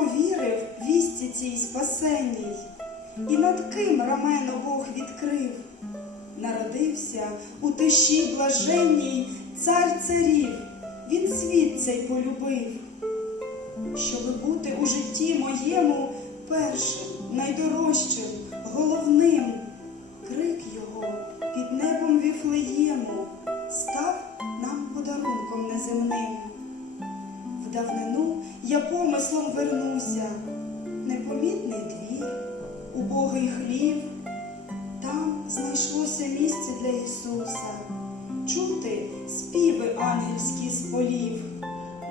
повірив вісті цій спасенній, і над ким рамено Бог відкрив. Народився у тиші блаженній цар царів, він світ цей полюбив. Щоби бути у житті моєму першим, найдорожчим, головним, крик його під небом віфлеєму став нам подарунком неземним. В давнину я помислом вернуся, непомітний двір, убогий хлів. Там знайшлося місце для Ісуса, чути співи ангельські з полів.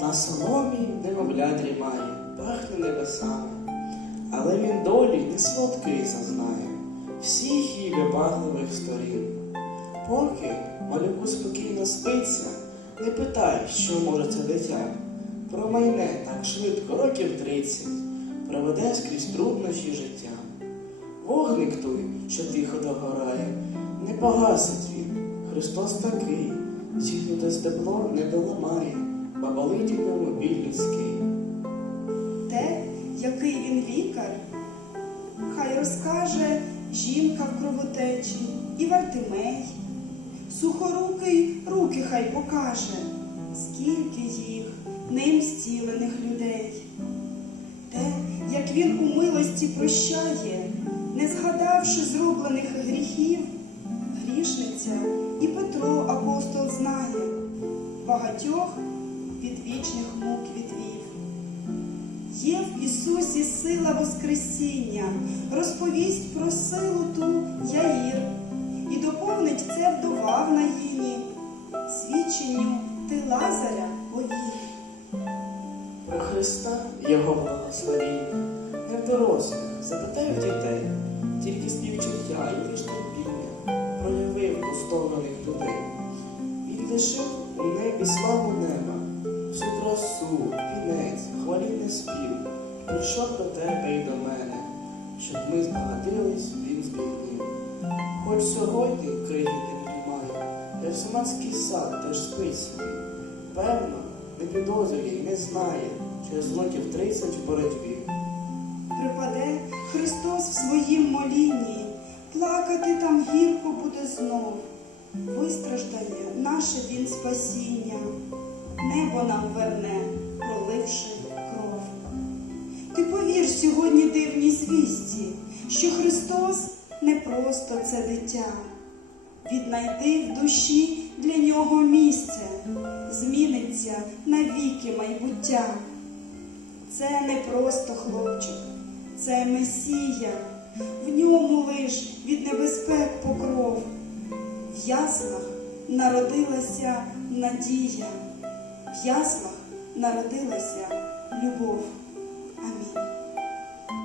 На соломі немовля дрімає, пахне небесами, але він долі не солодкий зазнає всіх її вибагливих сторін. Поки малюку спокійно спиться, не питай, що може це дитя. Промайне так швидко, років тридцять, проведе скрізь труднощі життя. Вогник той, що тихо догорає, не погасить він. Христос такий, зігнуте стебло не доламає, ба болить у ньому людський. Те, який він лікар, хай розкаже жінка в кровотечі і Вартимей. Сухорукий руки хай покаже, скільки їх ним зцілених людей. Те, як він у милості прощає, не згадавши зроблених гріхів, грішниця і Петро апостол знає, багатьох від вічних мук відвів. Є в Ісусі сила Воскресіння, розповість про силу ту Христа Його благословіння не в дорослих, запитай в дітей, тільки співчуття і лиш терпіння проявив у стороних людей. Він лишив у небі славу неба, всю красу, вінець, хвалінний спів, прийшов до тебе і до мене, щоб ми збагатились він збігнів. Хоч сьогодні кригіти піднімає, Гефсиманський сад теж собі. Певно, не підозрює і не знає, через років тридцять в боротьбі. Припаде Христос в своїм молінні, плакати там гірко буде знов. Вистраждає наше він спасіння, небо нам верне, проливши кров. Ти повір сьогодні дивній звісті, що Христос не просто це дитя. Віднайди в душі для нього місце, зміниться навіки майбуття. Це не просто хлопчик, це Месія, в ньому лиш від небезпек покров. В яслах народилася надія, в яслах народилася любов. Амінь.